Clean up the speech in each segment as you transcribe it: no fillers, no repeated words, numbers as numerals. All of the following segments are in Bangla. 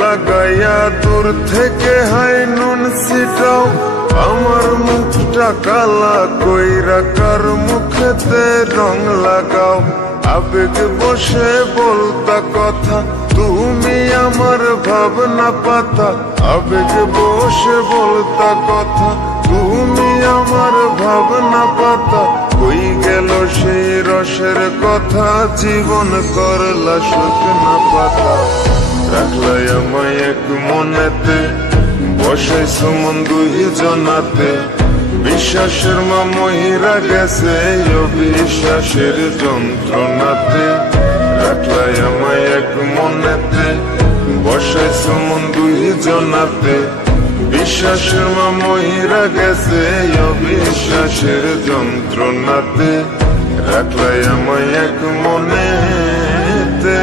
লাগাইয়া দূর থেকে হাই নুন ছিটাও, আমার মুখটা কালা কইরা কার মুখেতে রং লাগাও। আবেগ বসে বলতা কথা, তুমি আমার ভাবনা পাতা। আবেগ বসে বলতা কথা, তুমি আমার ভাবনা পাতা। কই গেল সেই রসের কথা, জীবন করলা শুকনা পাতা। রাখলাই আমায় এক মনেতে, বসাইছো মন দুই জনাতে। বিশ্বাসের মা মহিরা গেছে অবিশ্বাসের যন্ত্রণাতে। রাখলাই আমায় এক মনেতে, বসাইছো মন দুই জনাতে। বিশ্বাসের মা মহিরা গেছে অবিশ্বাসের যন্ত্রণাতে। রাখলাই আমায় এক মনেতে।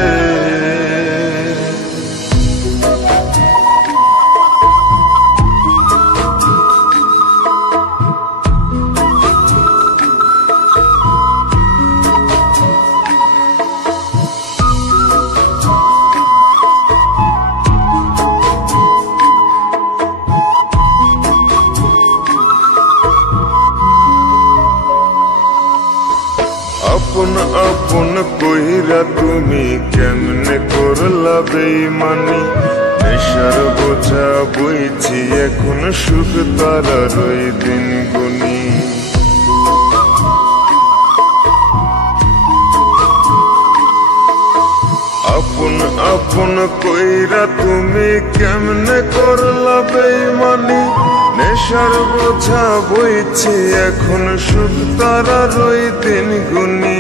আপন আপন কইরা তুমি কেমনে করলা বেইমানি। নেশার বোঝা বইছি এখন, সুখ তারার ওই দিন গুনি। আপন আপন কইরা তুমি কেমনে করলা বেইমানি। নেশার বোঝা বইছি এখন, সুখ তারার ওই দিন গুনি।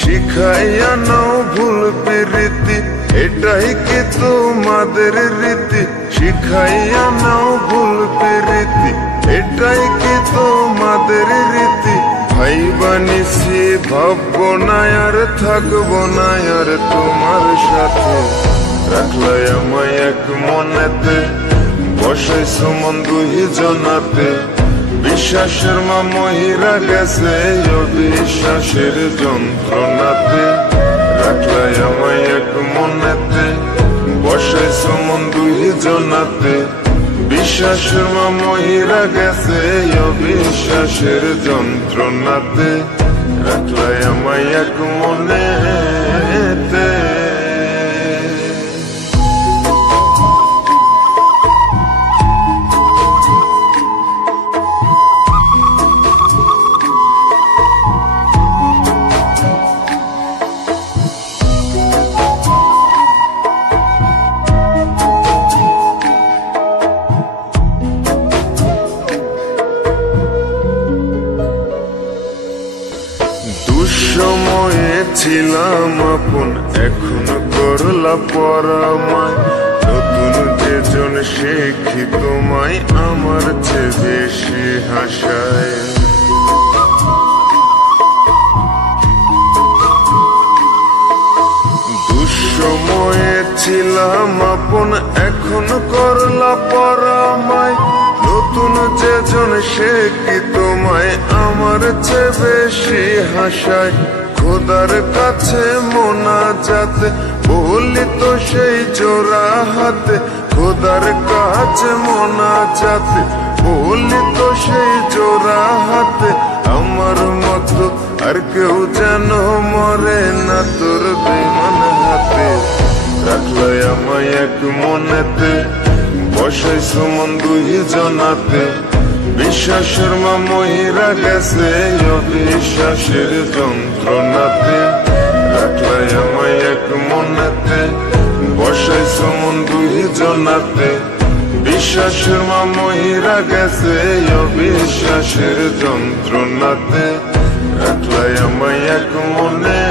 শিখাইয়া নাও ভুল প্রীতি, এটাই কি তোমাদের রীতি। শিখাইয়া নাও ভুল প্রীতি, এটাই কি তোমাদের রীতি। ভাই বানিছি ভাববো না আর থাকবো না আর তোমার সাথে। রাখলাই আমায় এক মনেতে, বসাইছো মন দুই জনাতে। বিশ্বাসের মা মহিরা গেছে অবিশ্বাসের যন্ত্রণাতে। রাখলাই আমায় এক মনেতে, বসাইছো মন দুই জনাতে। বিশ্বাসের মা মহিরা গেছে অবিশ্বাসের যন্ত্রণাতে। রাখলাই আমায় এক মনেতে। দুঃসময়ে ছিলাম আপন, এখন করলা পরামায়। নতুন যেজন শিখি তোমায়, আমার চেয়ে বেশি হাসায়। দুঃসময়ে ছিলাম আপন, এখন করলা পরামায়। নতুন যেজন শিখি তোমায়, আমার চেয়ে বেশি হাসায়। খোদার কাছে মোনাজাতে বলি তো সেই জোড়া হাতে। খোদার কাছে মোনাজাতে বলি তো সেই জোড়া হাতে। আমার মতো আর কেউ যেন মরে না তোর বেমান হাতে। রাখলাই আমায় এক মনেতে, বসাইছো মন দুই জনাতে। বিশ্বাসের মা মহিরা গেছে অবিশ্বাসের যন্ত্রণাতে। রাখলাই আমায় এক মনেতে, বসাইছো মন দুই জনাতে। বিশ্বাসের মা মহিরা গেছে অবিশ্বাসের যন্ত্রণাতে। রাখলাই আমায় এক মনে।